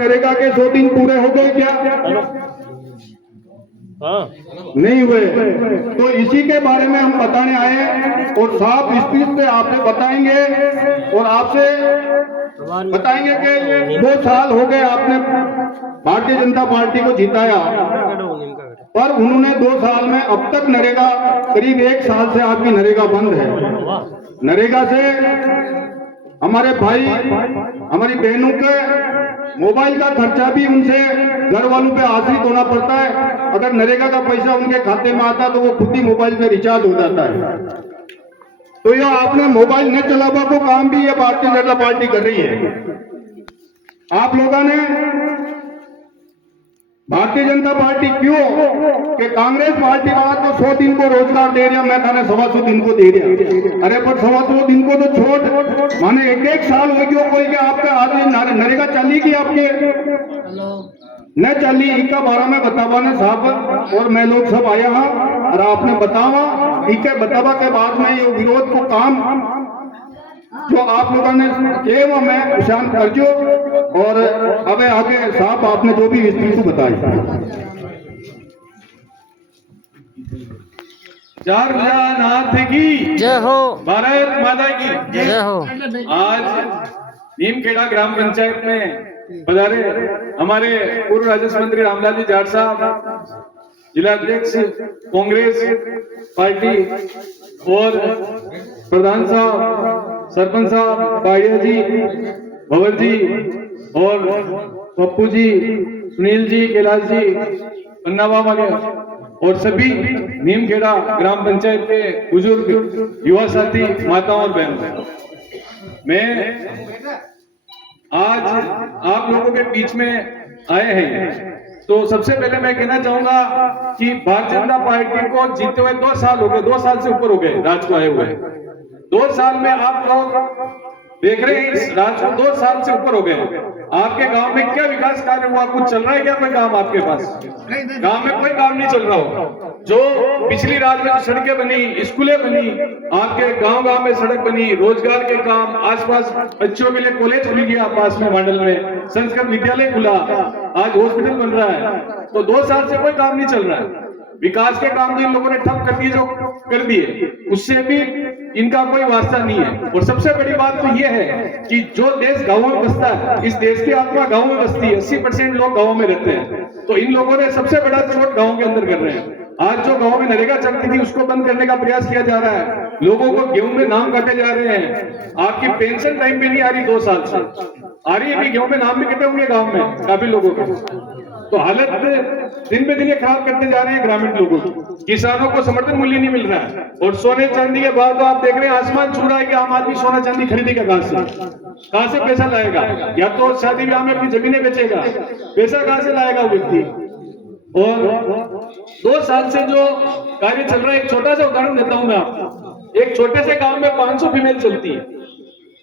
नरेगा के 100 दिन पूरे हो गए क्या? नहीं हुए। तो इसी के बारे में हम बताने आए हैं और साफ स्पीच से आपसे बताएंगे और आपसे बताएंगे कि 2 साल हो गए आपने भारतीय जनता पार्टी को जिताया, पर उन्होंने 2 साल में अब तक नरेगा, करीब 1 साल से आपकी नरेगा बंद है। नरेगा से हमारे भाई हमारी बहनों के मोबाइल का खर्चा भी उनसे घर वालों पे आश्रित होना पड़ता है। अगर नरेगा का पैसा उनके खाते में आता तो वो खुद ही मोबाइल पे रिचार्ज हो जाता है। तो यह आपने मोबाइल न चलावा को काम भी ये भारतीय जनता पार्टी कर रही है। आप लोगों ने भारतीय जनता पार्टी क्यों कि कांग्रेस पार्टी वाला तो 100 दिन को रोजगार दे रहा, मैं कहना 125 दिन को दे रहा। अरे पर 125 दिन को तो छोड़, माने 1 साल हो गया कोई के आपका आदमी नरेगा चली की आपके न चली, इनका बारे में बतावा ने साहब और मैं लोग सब आया हाँ और आपने बतावा, इनके बतावा के बाद में ये विरोध को काम जो आप लोगों ने किए वो मैं शांत कर जो और अब आगे साहब आपने जो भी स्थिति बताई। चार नाथ की जय हो, भारत माता की जय हो। आज नीमखेड़ा ग्राम पंचायत में पधारे हमारे पूर्व राजस्व मंत्री रामलाल जी जाट साहब, जिला अध्यक्ष कांग्रेस पार्टी और प्रधान साहब, सरपंच साहब, बाड़िया जी, भवर जी और पप्पू जी, सुनील जी, कैलाश जी, पन्ना बाबा और सभी नीमखेड़ा ग्राम पंचायत के बुजुर्ग, युवा साथी, माताओं और बहनों, मैं आज आप लोगों के बीच में आए हैं। तो सबसे पहले मैं कहना चाहूंगा कि भारतीय जनता पार्टी को जीते हुए 2 साल हो गए, 2 साल से ऊपर हो गए राज को आए हुए। 2 साल में आप लोग देख रहे हैं इस राज को 2 साल से ऊपर हो गए। आपके गांव में क्या विकास कार्य हुआ? कुछ चल रहा है क्या कोई काम आपके पास? गांव में कोई काम नहीं चल रहा हो। जो पिछली राज में सड़कें बनी, स्कूलें बनी, आपके गांव में सड़क बनी, रोजगार के काम, आसपास बच्चों के लिए कॉलेज खुल गया, पास में मंडल में संस्कृत विद्यालय खुला, आज हॉस्पिटल बन रहा है। तो 2 साल से कोई काम नहीं चल रहा है। विकास के काम जो इन लोगों ने ठप कर दिए, जो कर दिए, उससे भी इनका कोई वास्ता नहीं है। और सबसे बड़ी बात तो यह है कि जो देश गांवों में बसता है, इस देश की आत्मा गांव में बसती है। 80% लोग गांव में रहते हैं। तो इन लोगों ने सबसे बड़ा चोट गांव के अंदर कर रहे हैं। आज जो गांव में नरेगा चलती थी उसको बंद करने का प्रयास किया जा रहा है। लोगों को गेहूं में नाम काटे जा रहे हैं। आपकी पेंशन टाइम पे नहीं आ रही, 2 साल से आ रही है भी, गेहूं में नाम भी कटे होंगे गांव में काफी लोगों के। तो हालत दिन पे दिन ये खराब करते जा रहे हैं ग्रामीण लोगों की। किसानों को समर्थन मूल्य नहीं मिल रहा है। और सोने चांदी के बाद तो आप देख रहे हैं आसमान छू रहा है कि आम आदमी सोना चांदी खरीदेगा कहां से पैसा लाएगा? या तो शादी ब्याह में अपनी जमीनें बेचेगा, पैसा कहां से लाएगा वो व्यक्ति? और 2 साल से जो कार्य चल रहा है, एक छोटा सा उदाहरण देता हूं मैं आपको। एक छोटे से गांव में 500 फीमेल चलती है,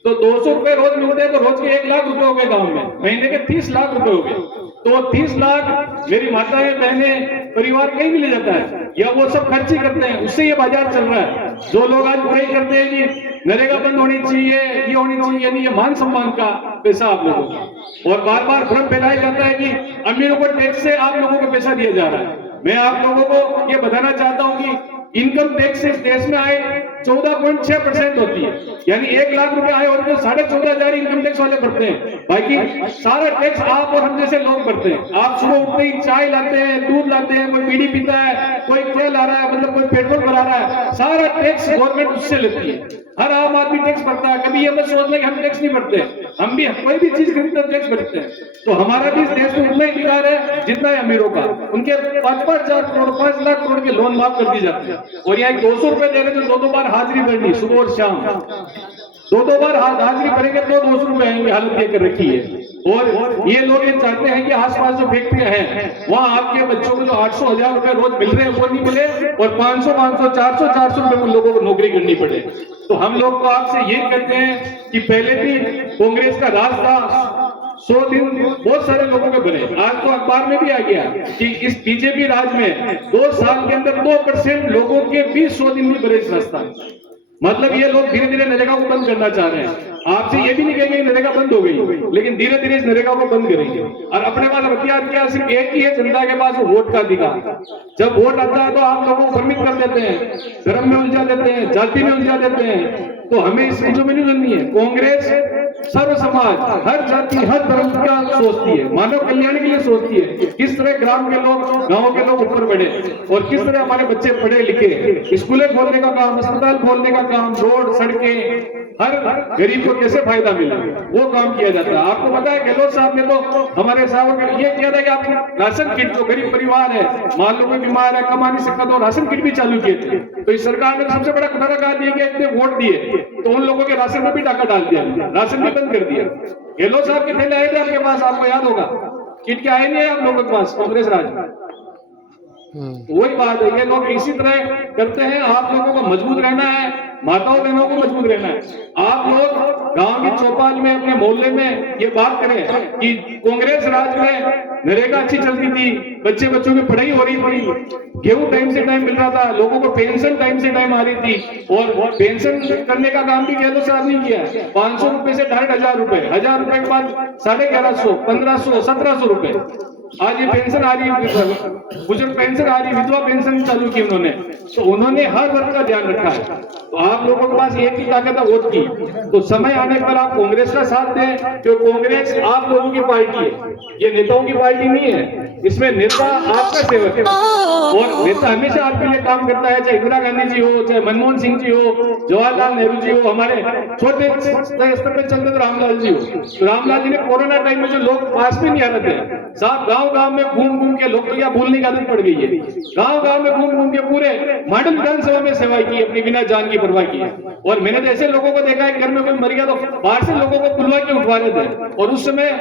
तो 200 रुपए रोज मिलते हैं, तो रोज के 1 लाख रुपए हो गए गांव में, महीने के 30 लाख रुपए हो गए। तो 30 लाख मेरी माताएं, बहनें, परिवार कहीं भी ले जाता है, या वो सब खर्च ही करते हैं, उससे ये बाजार चल रहा है। जो लोग आज बुराई करते हैं कि नरेगा बंद होनी चाहिए, ये होनी चाहिए, नहीं, ये मान सम्मान का पैसा आप लोगों का। और बार बार भ्रम फैलाया जाता है कि अमीरों को टैक्स से आप लोगों को पैसा दिया जा रहा है। मैं आप लोगों को ये बताना चाहता हूं कि इनकम टैक्स इस देश में आए 14.6% होती है, यानी 1 लाख रुपए आए और तो 14,500 इनकम टैक्स वाले भरते हैं। बाकी सारा टैक्स आप और हम जैसे लोग भरते हैं। आप सुबह उठते ही चाय लाते हैं, दूध लाते हैं, कोई बीड़ी पीता है, कोई तेल ला रहा है, मतलब कोई पेट्रोल भरा रहा है, सारा टैक्स गवर्नमेंट उससे लेती है। हर आम आदमी टैक्स भरता है। कभी ये मत सोचना कि हम टैक्स नहीं भरते, हम भी कोई भी चीज खरीदते हैं टैक्स भरते हैं। तो हमारा भी इस देश में उतना ही अधिकार है जितना है अमीरों का। उनके 5,000 करोड़ 5 लाख करोड़ के लोन माफ कर दिए जाते हैं। और यहाँ 200 रुपए दे रहे तो 2-2 बार हाजिरी भरनी, सुबह और शाम 2-2 बार हाजिरी भरेंगे तो 200 रुपए आएंगे। हालत ये कर रखी है। और ये लोग ये चाहते हैं कि आसपास जो फैक्ट्रियां हैं वहां आपके बच्चों को जो 800-1000 रुपए रोज मिल रहे हैं वो नहीं मिले, और 500-500 400-400 रुपए में लोगों को नौकरी करनी पड़े। तो हम लोग तो आपसे यही कहते हैं कि पहले भी कांग्रेस का राज था, 100 दिन बहुत सारे लोगों के बने। आज तो अखबार में भी आ गया कि इस बीजेपी राज में 2 साल के अंदर 2% लोगों के भी 100 दिन भी बने इस रास्ता में। मतलब ये लोग धीरे धीरे नरेगा को बंद करना चाह रहे हैं। आपसे ये भी नहीं कहेंगे नरेगा बंद हो गई, लेकिन धीरे धीरे इस नरेगा को बंद करेंगे। और अपने पास हथियार क्या, सिर्फ एक ही है जनता के पास, वो वोट का अधिकार। जब वोट आता है तो आप लोगों को भ्रमित कर देते हैं, धर्म में उलझा देते हैं, जाति में उलझा देते हैं। तो हमें इस चीजों में नहीं उलझनी है। कांग्रेस सर्व समाज, हर जाति, हर धर्म का सोचती है, मानव कल्याण के लिए सोचती है। किस तरह ग्राम के लोग, गांव के लोग ऊपर बढ़े और किस तरह हमारे बच्चे पढ़े लिखे, स्कूलें खोलने का काम, अस्पताल खोलने का काम, रोड, सड़कें, हर गरीब को कैसे फायदा मिले, वो काम किया जाता है। आपको पता है गहलोत साहब ने तो हमारे साहब ये किया था कि आप राशन किट, जो गरीब परिवार है, मान लो कोई बीमार है, कमा नहीं सकता, तो राशन किट भी चालू किए थे। तो इस सरकार ने सबसे बड़ा खुदारा कहा दिया कि इतने वोट दिए तो उन लोगों के राशन में भी डाका डाल दिया, राशन भी बंद कर दिया। गहलोत साहब के थैले आए थे आपके पास, आपको याद होगा, किट के आए नहीं है आप लोगों के पास कांग्रेस राज में। वही बात है, ये लोग इसी तरह करते हैं। आप लोगों को मजबूत रहना है, माताओं बहनों को मजबूत रहना है। आप लोग गांव की चौपाल में, अपने मोहल्ले में ये बात करें कि कांग्रेस राज में नरेगा अच्छी चलती थी, बच्चों की पढ़ाई हो रही थी, गेहूं टाइम से टाइम मिल रहा था, लोगों को पेंशन टाइम से टाइम आ रही थी। और पेंशन करने का काम भी गहलोत साहब नहीं किया। 500 रुपए से डायरेक्ट 1000 रुपए, 1000 रुपए के बाद 1150, 1500, 1700 रुपए। आज ये पेंशन आ रही है, बुजुर्ग पेंशन आ रही है, विधवा पेंशन चालू की उन्होंने। तो उन्होंने हर वर्ग का ध्यान रखा है। तो आप लोगों के पास एक ही ताकत है, वोट की। तो समय आने पर आप कांग्रेस का साथ दें, क्योंकि कांग्रेस आप लोगों की पार्टी है, ये नेताओं की पार्टी नहीं है। इसमें नेता आपका सेवक है और नेता हमेशा आपके लिए काम करता है, चाहे इंदिरा गांधी जी हो, चाहे मनमोहन सिंह जी हो, जवाहरलाल नेहरू जी हो, हमारे छोटे स्तर पर चलते तो रामलाल जी हो। तो रामलाल जी ने कोरोना टाइम में जो लोग पास भी नहीं आ रहे थे, साहब गांव-गांव में घूम के, लोग तो क्या भूलने की आदत पड़ गई है, गांव-गांव में घूम के पूरे मॉडल विधानसभा में सेवा की, अपनी बिना जान की परवाह की। और मैंने तो ऐसे लोगों को देखा है, घर में कोई मर गया तो बाहर से लोगों को बुलवा के उठवा रहे थे। और उस समय